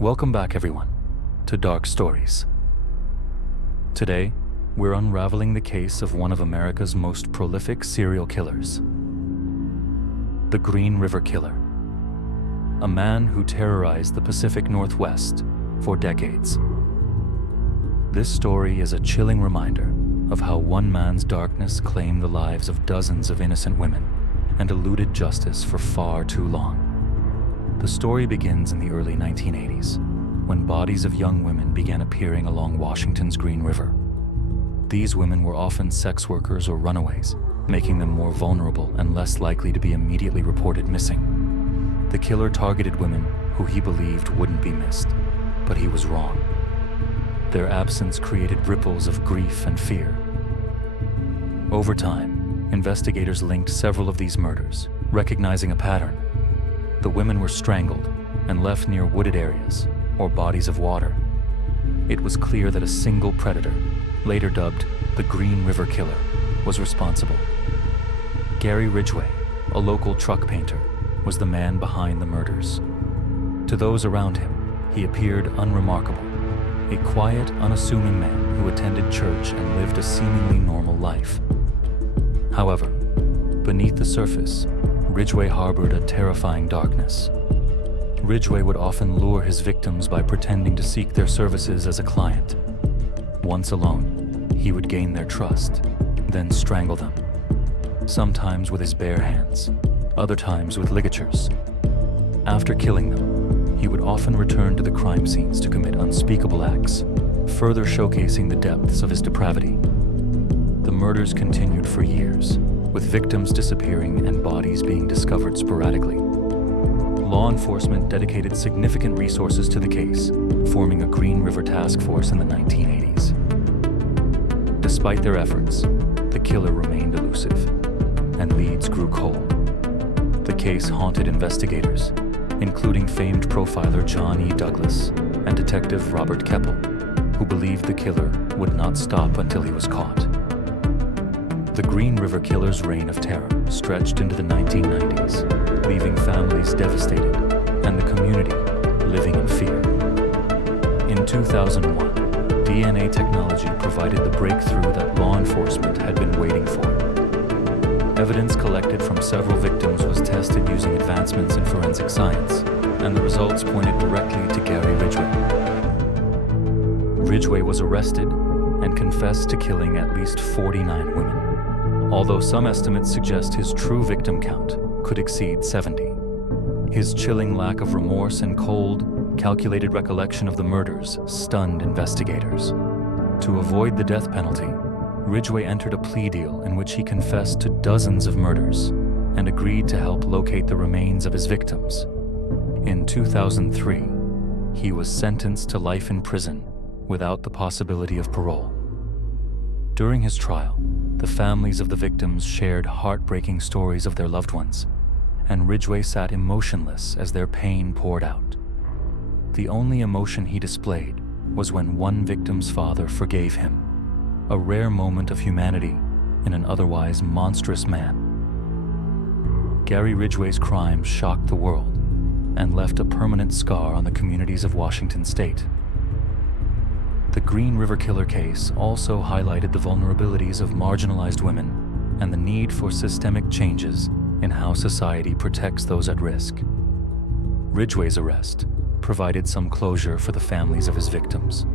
Welcome back, everyone, to Dark Stories. Today, we're unraveling the case of one of America's most prolific serial killers, the Green River Killer, a man who terrorized the Pacific Northwest for decades. This story is a chilling reminder of how one man's darkness claimed the lives of dozens of innocent women and eluded justice for far too long. The story begins in the early 1980s, when bodies of young women began appearing along Washington's Green River. These women were often sex workers or runaways, making them more vulnerable and less likely to be immediately reported missing. The killer targeted women who he believed wouldn't be missed, but he was wrong. Their absence created ripples of grief and fear. Over time, investigators linked several of these murders, recognizing a pattern. The women were strangled and left near wooded areas or bodies of water. It was clear that a single predator, later dubbed the Green River Killer, was responsible. Gary Ridgway, a local truck painter, was the man behind the murders. To those around him, he appeared unremarkable, a quiet, unassuming man who attended church and lived a seemingly normal life. However, beneath the surface, Ridgway harbored a terrifying darkness. Ridgway would often lure his victims by pretending to seek their services as a client. Once alone, he would gain their trust, then strangle them, sometimes with his bare hands, other times with ligatures. After killing them, he would often return to the crime scenes to commit unspeakable acts, further showcasing the depths of his depravity. The murders continued for years, with victims disappearing and bodies being discovered sporadically. Law enforcement dedicated significant resources to the case, forming a Green River task force in the 1980s. Despite their efforts, the killer remained elusive, and leads grew cold. The case haunted investigators, including famed profiler John E. Douglas and Detective Robert Keppel, who believed the killer would not stop until he was caught. The Green River Killer's reign of terror stretched into the 1990s, leaving families devastated and the community living in fear. In 2001, DNA technology provided the breakthrough that law enforcement had been waiting for. Evidence collected from several victims was tested using advancements in forensic science, and the results pointed directly to Gary Ridgway. Ridgway was arrested and confessed to killing at least 49 women, although some estimates suggest his true victim count could exceed 70. His chilling lack of remorse and cold, calculated recollection of the murders stunned investigators. To avoid the death penalty, Ridgway entered a plea deal in which he confessed to dozens of murders and agreed to help locate the remains of his victims. In 2003, he was sentenced to life in prison without the possibility of parole. During his trial, the families of the victims shared heartbreaking stories of their loved ones, and Ridgway sat emotionless as their pain poured out. The only emotion he displayed was when one victim's father forgave him, a rare moment of humanity in an otherwise monstrous man. Gary Ridgway's crimes shocked the world and left a permanent scar on the communities of Washington state. The Green River Killer case also highlighted the vulnerabilities of marginalized women and the need for systemic changes in how society protects those at risk. Ridgway's arrest provided some closure for the families of his victims,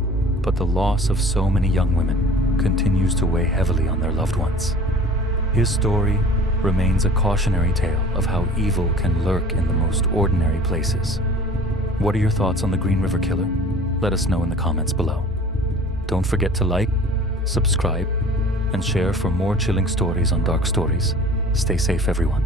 but the loss of so many young women continues to weigh heavily on their loved ones. His story remains a cautionary tale of how evil can lurk in the most ordinary places. What are your thoughts on the Green River Killer? Let us know in the comments below. Don't forget to like, subscribe, and share for more chilling stories on Dark Stories. Stay safe, everyone.